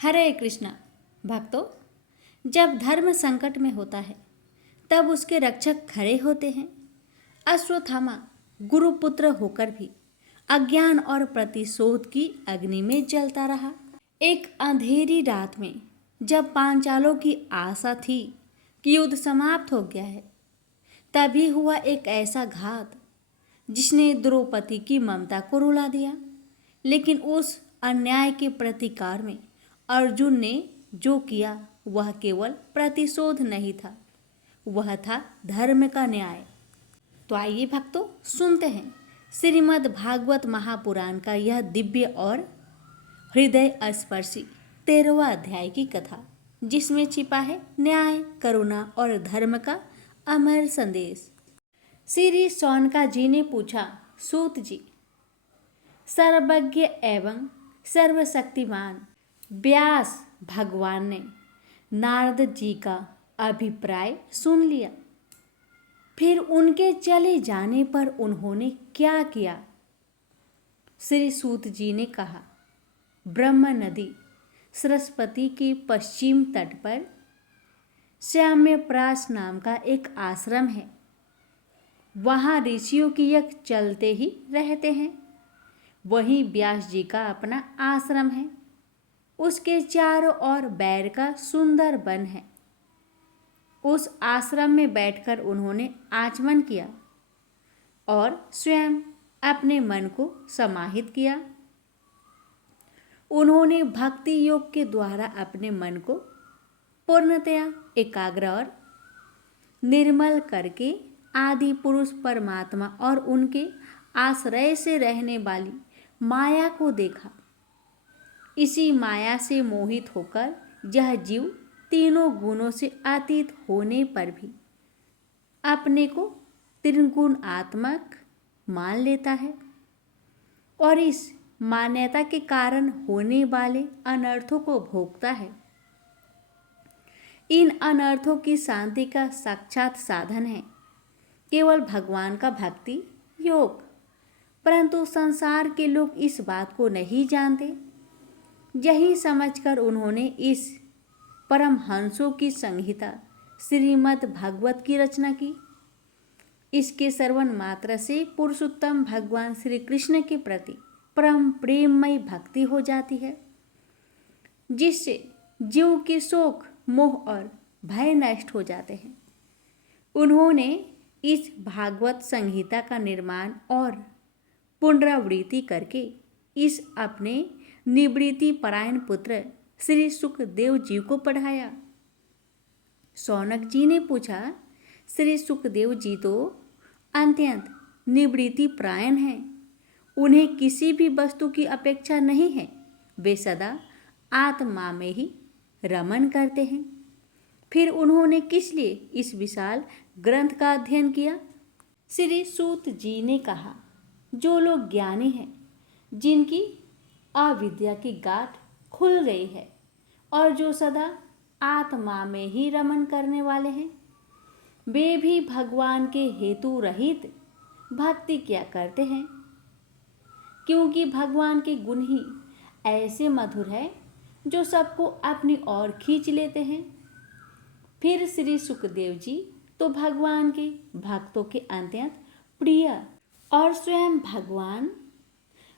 हरे कृष्णा। भक्तों, जब धर्म संकट में होता है तब उसके रक्षक खड़े होते हैं। अश्वत्थामा गुरुपुत्र होकर भी अज्ञान और प्रतिशोध की अग्नि में जलता रहा। एक अंधेरी रात में जब पांचालों की आशा थी कि युद्ध समाप्त हो गया है, तभी हुआ एक ऐसा घात जिसने द्रौपदी की ममता को रुला दिया। लेकिन उस अन्याय के प्रतिकार में अर्जुन ने जो किया वह केवल प्रतिशोध नहीं था, वह था धर्म का न्याय। तो आइए भक्तों, सुनते हैं श्रीमद् भागवत महापुराण का यह दिव्य और हृदय स्पर्शी 13वां अध्याय की कथा, जिसमें छिपा है न्याय, करुणा और धर्म का अमर संदेश। श्री सौनका जी ने पूछा, सूत जी, सर्वज्ञ एवं सर्वशक्तिमान व्यास भगवान ने नारद जी का अभिप्राय सुन लिया, फिर उनके चले जाने पर उन्होंने क्या किया? श्री सूत जी ने कहा, ब्रह्म नदी सरस्वती के पश्चिम तट पर श्याम्यप्रास नाम का एक आश्रम है। वहाँ ऋषियों की यज्ञ चलते ही रहते हैं। वहीं व्यास जी का अपना आश्रम है। उसके चारों ओर बैर का सुंदर वन है। उस आश्रम में बैठकर उन्होंने आचमन किया और स्वयं अपने मन को समाहित किया। उन्होंने भक्ति योग के द्वारा अपने मन को पूर्णतया एकाग्र और निर्मल करके आदि पुरुष परमात्मा और उनके आश्रय से रहने वाली माया को देखा। इसी माया से मोहित होकर यह जीव तीनों गुणों से अतीत होने पर भी अपने को त्रिगुण आत्मक मान लेता है और इस मान्यता के कारण होने वाले अनर्थों को भोगता है। इन अनर्थों की शांति का साक्षात साधन है केवल भगवान का भक्ति योग। परंतु संसार के लोग इस बात को नहीं जानते। यही समझकर उन्होंने इस परमहंसों की संहिता श्रीमद् भागवत की रचना की। इसके श्रवण मात्र से पुरुषोत्तम भगवान श्री कृष्ण के प्रति परम प्रेममयी भक्ति हो जाती है, जिससे जीव की शोक मोह और भय नष्ट हो जाते हैं। उन्होंने इस भागवत संहिता का निर्माण और पुनरावृत्ति करके इस अपने निवृत्ति परायण पुत्र श्री सुखदेव जी को पढ़ाया। सौनक जी ने पूछा, श्री सुखदेव जी तो अत्यंत निवृत्ति परायण हैं, उन्हें किसी भी वस्तु की अपेक्षा नहीं है, वे सदा आत्मा में ही रमन करते हैं। फिर उन्होंने किस लिए इस विशाल ग्रंथ का अध्ययन किया? श्री सूत जी ने कहा, जो लोग ज्ञानी हैं, जिनकी अविद्या की गांठ खुल गई है और जो सदा आत्मा में ही रमन करने वाले हैं, वे भी भगवान के हेतु रहित भक्ति क्या करते हैं, क्योंकि भगवान के गुण ही ऐसे मधुर है जो सबको अपनी ओर खींच लेते हैं। फिर श्री सुखदेव जी तो भगवान के भक्तों के अत्यंत प्रिय और स्वयं भगवान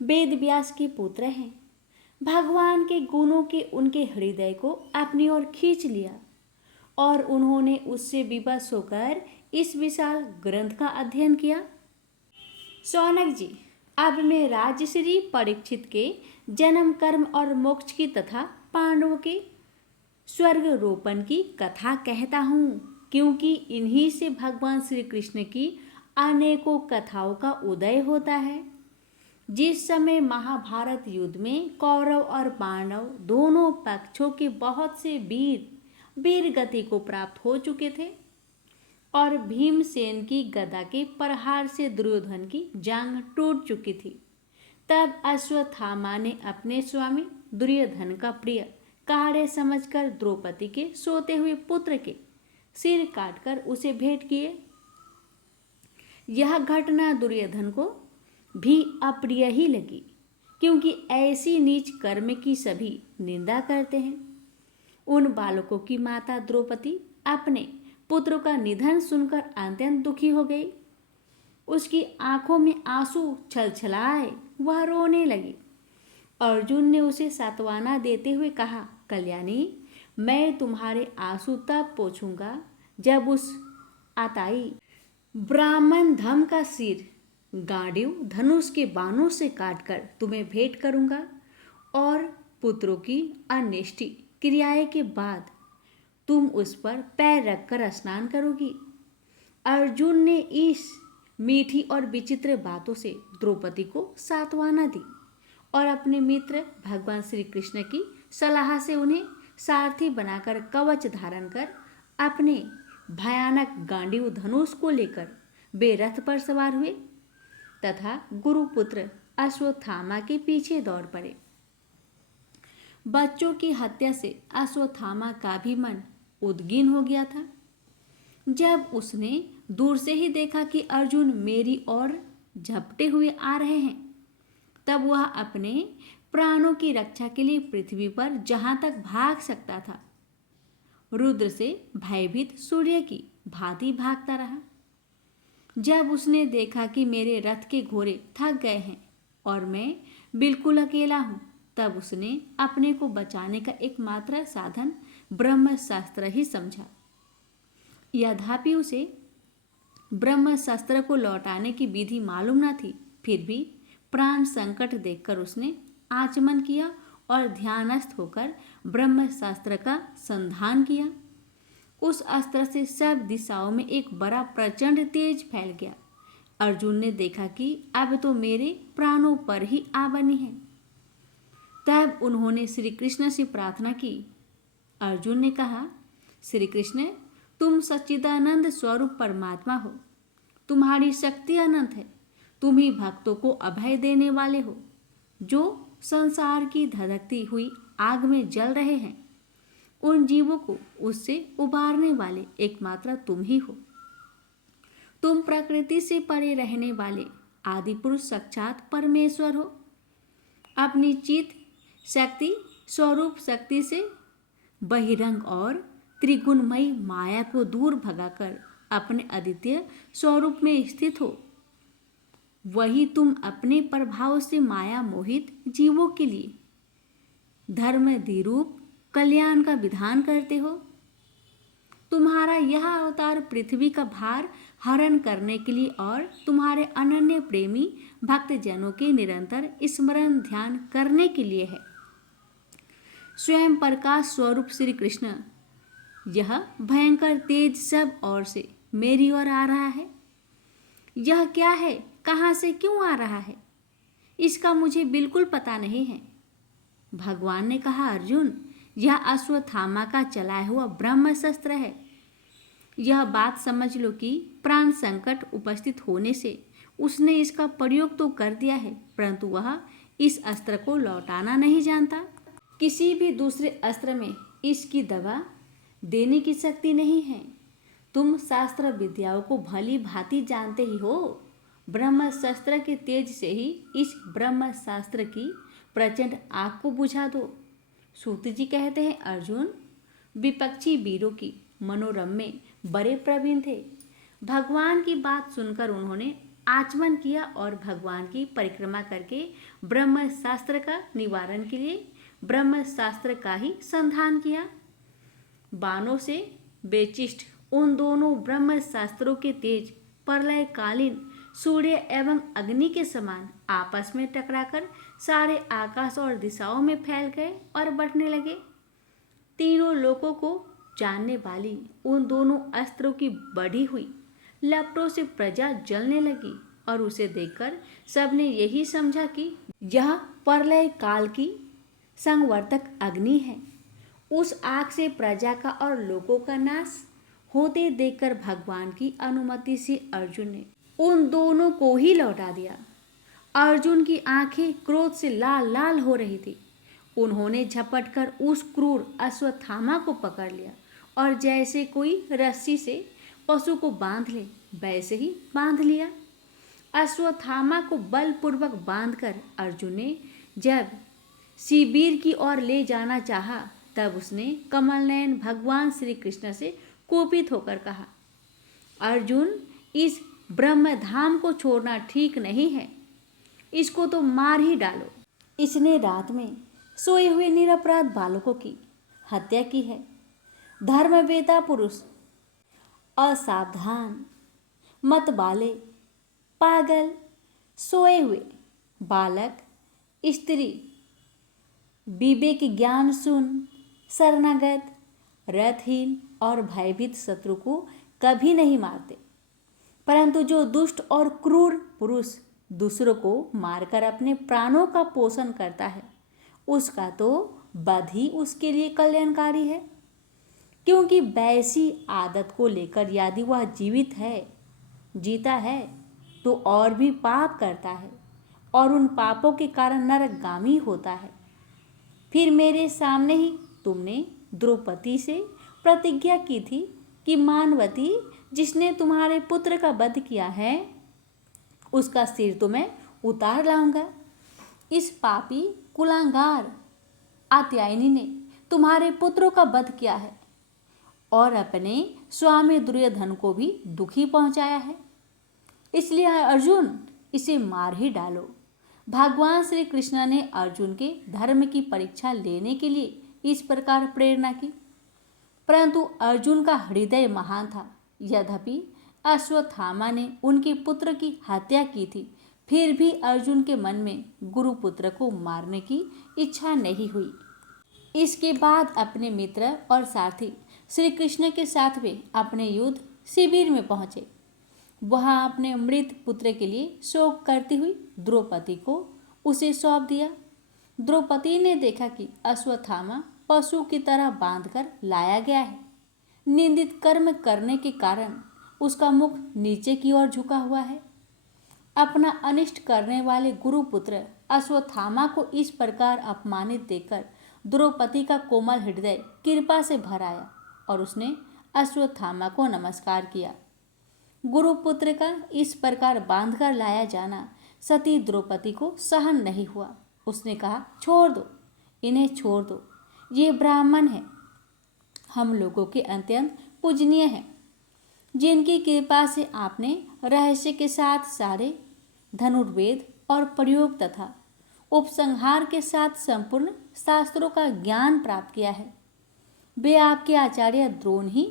वेद व्यास के पुत्र हैं। भगवान के गुणों के उनके हृदय को अपनी ओर खींच लिया और उन्होंने उससे विवश होकर इस विशाल ग्रंथ का अध्ययन किया। सौनक जी, अब मैं राजश्री परीक्षित के जन्म कर्म और मोक्ष की तथा पांडवों के स्वर्ग रोपण की कथा कहता हूँ, क्योंकि इन्हीं से भगवान श्री कृष्ण की अनेकों कथाओं का उदय होता है। जिस समय महाभारत युद्ध में कौरव और पांडव दोनों पक्षों के बहुत से वीर गति को प्राप्त हो चुके थे और भीमसेन की गदा के प्रहार से दुर्योधन की जांघ टूट चुकी थी, तब अश्वत्थामा ने अपने स्वामी दुर्योधन का प्रिय कार्य समझकर द्रौपदी के सोते हुए पुत्र के सिर काटकर उसे भेंट किए। यह घटना दुर्योधन को भी अप्रिय ही लगी, क्योंकि ऐसी नीच कर्म की सभी निंदा करते हैं। उन बालकों की माता द्रौपदी अपने पुत्र का निधन सुनकर अत्यंत दुखी हो गई। उसकी आंखों में आंसू छलछलाए, वह रोने लगी। अर्जुन ने उसे सांत्वना देते हुए कहा, कल्याणी, मैं तुम्हारे आंसू तब पोंछूंगा जब उस आताई ब्राह्मण धम का सिर गांडीव धनुष के बाणों से काटकर तुम्हें भेंट करूंगा और पुत्रों की अन्येष्टि क्रियाएं के बाद तुम उस पर पैर रखकर स्नान करोगी। अर्जुन ने इस मीठी और विचित्र बातों से द्रौपदी को सांत्वना दी और अपने मित्र भगवान श्री कृष्ण की सलाह से उन्हें सारथी बनाकर कवच धारण कर अपने भयानक गांडीव धनुष को लेकर वे रथ पर सवार हुए तथा गुरुपुत्र अश्वत्थामा के पीछे दौड़ पड़े। बच्चों की हत्या से अश्वत्थामा का भी मन उद्गिन हो गया था। जब उसने दूर से ही देखा कि अर्जुन मेरी ओर झपटे हुए आ रहे हैं, तब वह अपने प्राणों की रक्षा के लिए पृथ्वी पर जहां तक भाग सकता था रुद्र से भयभीत सूर्य की भांति भागता रहा। जब उसने देखा कि मेरे रथ के घोड़े थक गए हैं और मैं बिल्कुल अकेला हूं, तब उसने अपने को बचाने का एकमात्र साधन ब्रह्मशास्त्र ही समझा। यद्यपि उसे ब्रह्मशास्त्र को लौटाने की विधि मालूम न थी, फिर भी प्राण संकट देखकर उसने आचमन किया और ध्यानस्थ होकर ब्रह्मशास्त्र का संधान किया। उस अस्त्र से सब दिशाओं में एक बड़ा प्रचंड तेज फैल गया। अर्जुन ने देखा कि अब तो मेरे प्राणों पर ही आ बनी है। तब उन्होंने श्री कृष्ण से प्रार्थना की। अर्जुन ने कहा, श्री कृष्ण, तुम सच्चिदानंद स्वरूप परमात्मा हो, तुम्हारी शक्ति अनंत है, तुम ही भक्तों को अभय देने वाले हो। जो संसार की धधकती हुई आग में जल रहे हैं, उन जीवों को उससे उबारने वाले एकमात्र तुम ही हो। तुम प्रकृति से परे रहने वाले आदि पुरुष साक्षात परमेश्वर हो। अपनी चित शक्ति स्वरूप शक्ति से बहिरंग और त्रिगुणमयी माया को दूर भगाकर अपने अद्वितीय स्वरूप में स्थित हो। वही तुम अपने प्रभाव से माया मोहित जीवों के लिए धर्म रूप कल्याण का विधान करते हो। तुम्हारा यह अवतार पृथ्वी का भार हरण करने के लिए और तुम्हारे अनन्य प्रेमी भक्तजनों के निरंतर स्मरण ध्यान करने के लिए है। स्वयं प्रकाश स्वरूप श्री कृष्ण, यह भयंकर तेज सब ओर से मेरी ओर आ रहा है। यह क्या है, कहाँ से क्यों आ रहा है, इसका मुझे बिल्कुल पता नहीं है। भगवान ने कहा, अर्जुन, यह अश्वत्थामा का चलाया हुआ ब्रह्मशस्त्र है। यह बात समझ लो कि प्राण संकट उपस्थित होने से उसने इसका प्रयोग तो कर दिया है, परंतु वह इस अस्त्र को लौटाना नहीं जानता। किसी भी दूसरे अस्त्र में इसकी दवा देने की शक्ति नहीं है। तुम शास्त्र विद्याओं को भली भांति जानते ही हो। ब्रह्मशस्त्र के तेज से ही इस ब्रह्मशास्त्र की प्रचंड आग को बुझा दो। सूत जी कहते हैं, अर्जुन विपक्षी वीरों की मनोरम में बड़े प्रवीण थे। भगवान की बात सुनकर उन्होंने आचमन किया और भगवान की परिक्रमा करके ब्रह्मशास्त्र का निवारण के लिए ब्रह्मशास्त्र का ही संधान किया। बाणों से बेचिष्ट उन दोनों ब्रह्मशास्त्रों के तेज प्रलयकालीन सूर्य एवं अग्नि के समान आपस में टकराकर सारे आकाश और दिशाओं में फैल गए और बढ़ने लगे। तीनों लोकों को जानने वाली उन दोनों अस्त्रों की बढ़ी हुई लपटों से प्रजा जलने लगी और उसे देखकर सबने यही समझा कि यह प्रलय काल की संवर्तक अग्नि है। उस आग से प्रजा का और लोगों का नाश होते देखकर भगवान की अनुमति से अर्जुन ने उन दोनों को ही लौटा दिया। अर्जुन की आंखें क्रोध से लाल लाल हो रही थी। उन्होंने झपटकर उस क्रूर अश्वत्थामा को पकड़ लिया और जैसे कोई रस्सी से पशु को बांध ले वैसे ही बांध लिया। अश्वत्थामा को बलपूर्वक बांधकर अर्जुन ने जब शिविर की ओर ले जाना चाहा, तब उसने कमल नयन भगवान श्री कृष्ण से कोपित होकर कहा, अर्जुन, इस ब्रह्मधाम को छोड़ना ठीक नहीं है, इसको तो मार ही डालो। इसने रात में सोए हुए निरपराध बालकों की हत्या की है। धर्मवेता पुरुष, असावधान, मतवाले, पागल, सोए हुए बालक, स्त्री, विवेक ज्ञान शून्य, शरणागत, रथहीन और भयभीत शत्रु को कभी नहीं मारते, परंतु जो दुष्ट और क्रूर पुरुष दूसरों को मारकर अपने प्राणों का पोषण करता है, उसका तो वध ही उसके लिए कल्याणकारी है। क्योंकि वैसी आदत को लेकर यदि वह जीता है तो और भी पाप करता है और उन पापों के कारण नरकगामी होता है। फिर मेरे सामने ही तुमने द्रौपदी से प्रतिज्ञा की थी कि मानवती, जिसने तुम्हारे पुत्र का वध किया है, उसका सिर तो मैं उतार लाऊंगा। इस पापी कुलांगार कात्यायनी ने तुम्हारे पुत्रों का वध किया है और अपने स्वामी दुर्योधन को भी दुखी पहुंचाया है। इसलिए अर्जुन, इसे मार ही डालो। भगवान श्री कृष्ण ने अर्जुन के धर्म की परीक्षा लेने के लिए इस प्रकार प्रेरणा की, परंतु अर्जुन का हृदय महान था। यद्यपि अश्वत्थामा ने उनके पुत्र की हत्या की थी, फिर भी अर्जुन के मन में गुरुपुत्र को मारने की इच्छा नहीं हुई। इसके बाद अपने मित्र और साथी श्री कृष्ण के साथ वे अपने युद्ध शिविर में पहुंचे। वहां अपने मृत पुत्र के लिए शोक करती हुई द्रौपदी को उसे सौंप दिया। द्रौपदी ने देखा कि अश्वत्थामा पशु की तरह बांधकर लाया गया है। निंदित कर्म करने के कारण उसका मुख नीचे की ओर झुका हुआ है। अपना अनिष्ट करने वाले गुरुपुत्र अश्वत्थामा को इस प्रकार अपमानित देखकर द्रौपदी का कोमल हृदय कृपा से भर आया और उसने अश्वत्थामा को नमस्कार किया। गुरुपुत्र का इस प्रकार बांधकर लाया जाना सती द्रौपदी को सहन नहीं हुआ। उसने कहा, छोड़ दो, इन्हें छोड़ दो, ये ब्राह्मण है, हम लोगों के अत्यंत पूजनीय हैं, जिनकी कृपा से आपने रहस्य के साथ सारे धनुर्वेद और प्रयोग तथा उपसंहार के साथ संपूर्ण शास्त्रों का ज्ञान प्राप्त किया है। वे आपके आचार्य द्रोण ही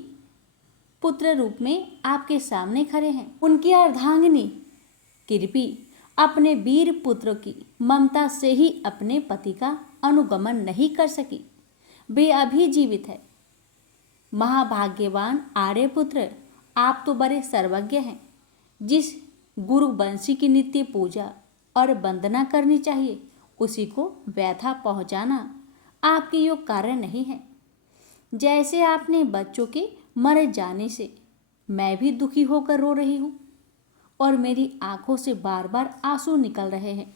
पुत्र रूप में आपके सामने खड़े हैं। उनकी अर्धांगिनी कृपी अपने वीर पुत्र की ममता से ही अपने पति का अनुगमन नहीं कर सकी। वे अभी जीवित है। महाभाग्यवान आर्यपुत्र, आप तो बड़े सर्वज्ञ हैं। जिस गुरु वंशी की नित्य पूजा और वंदना करनी चाहिए, उसी को व्यथा पहुंचाना आपके योग कार्य नहीं है। जैसे आपने बच्चों के मर जाने से मैं भी दुखी होकर रो रही हूँ और मेरी आंखों से बार बार आंसू निकल रहे हैं,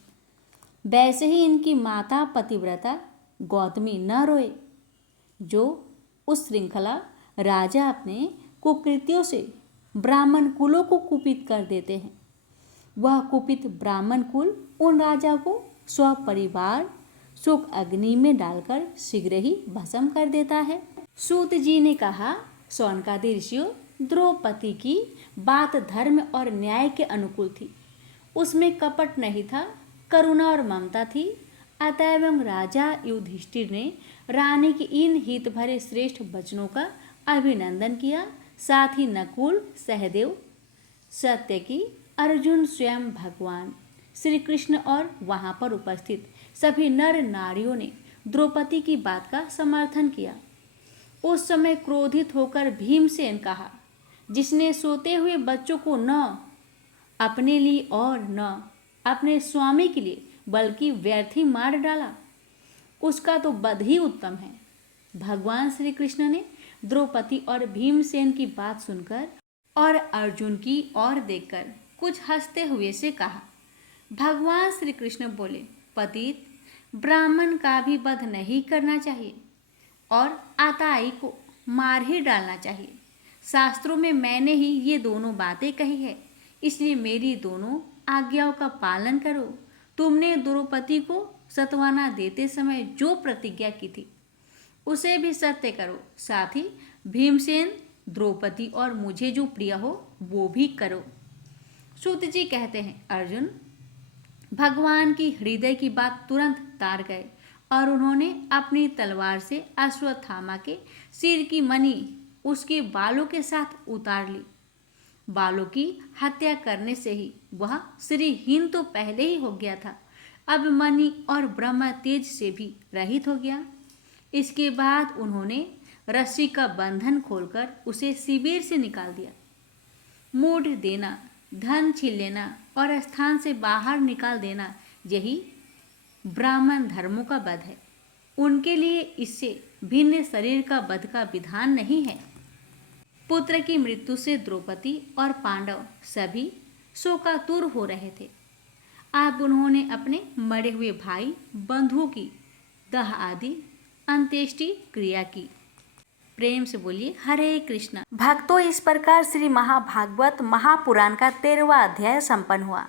वैसे ही इनकी माता पतिव्रता गौतमी न रोए, जो उस श्रृंखला राजा अपने कुकृत्यों से ब्राह्मण कुलों को कुपित कर देते हैं। वह कुपित ब्राह्मण कुल उन राजा को स्वपरिवार शोक अग्नि में डालकर शीघ्र ही भस्म कर देता है। सूत जी ने कहा, शौनकादि ऋषियों, द्रौपदी की बात धर्म और न्याय के अनुकूल थी। उसमें कपट नहीं था, करुणा और ममता थी। अतएव राजा युधिष्ठिर ने रानी की इन हित भरे श्रेष्ठ वचनों का अभिनंदन किया। साथ ही नकुल, सहदेव, सत्यकी, अर्जुन, स्वयं भगवान श्री कृष्ण और वहां पर उपस्थित सभी नर नारियों ने द्रौपदी की बात का समर्थन किया। उस समय क्रोधित होकर भीमसेन कहा, जिसने सोते हुए बच्चों को न अपने लिए और न अपने स्वामी के लिए बल्कि व्यर्थ ही मार डाला, उसका तो वध ही उत्तम है। भगवान श्री कृष्ण ने द्रौपदी और भीमसेन की बात सुनकर और अर्जुन की ओर देखकर कुछ हंसते हुए से कहा। भगवान श्री कृष्ण बोले, पतित ब्राह्मण का भी वध नहीं करना चाहिए और आताई को मार ही डालना चाहिए। शास्त्रों में मैंने ही ये दोनों बातें कही है, इसलिए मेरी दोनों आज्ञाओं का पालन करो। तुमने द्रौपदी को सत्वाना देते समय जो प्रतिज्ञा की थी उसे भी सत्य करो, साथ ही भीमसेन, द्रौपदी और मुझे जो प्रिय हो वो भी करो। सूत जी कहते हैं, अर्जुन भगवान की हृदय की बात तुरंत तार गए और उन्होंने अपनी तलवार से अश्वत्थामा के सिर की मणि उसके बालों के साथ उतार ली। बालों की हत्या करने से ही वह श्रीहीन तो पहले ही हो गया था, अब मणि और ब्रह्म तेज से भी रहित हो गया। इसके बाद उन्होंने रस्सी का बंधन खोलकर उसे शिविर से निकाल दिया। मूढ़ देना, धन छीन लेना और स्थान से बाहर निकाल देना, यही ब्राह्मण धर्मों का वध है। उनके लिए इससे भिन्न शरीर का वध का विधान नहीं है। पुत्र की मृत्यु से द्रौपदी और पांडव सभी शोकातुर हो रहे थे। अब उन्होंने अपने मरे हुए भाई बंधुओं की दाह आदि अंत्येष्टि क्रिया की। प्रेम से बोलिए हरे कृष्णा। भक्तों, इस प्रकार श्री महाभागवत महापुराण का 13वां अध्याय संपन्न हुआ,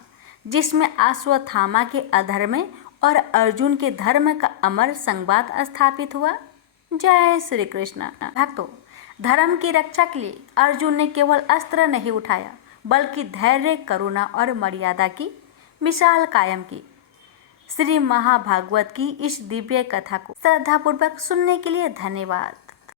जिसमें अश्वत्थामा के अधर्म और अर्जुन के धर्म का अमर संवाद स्थापित हुआ। जय श्री कृष्ण। भक्तों, धर्म की रक्षा के लिए अर्जुन ने केवल अस्त्र नहीं उठाया, बल्कि धैर्य, करुणा और मर्यादा की मिसाल कायम की। श्री महाभागवत की इस दिव्य कथा को श्रद्धापूर्वक सुनने के लिए धन्यवाद।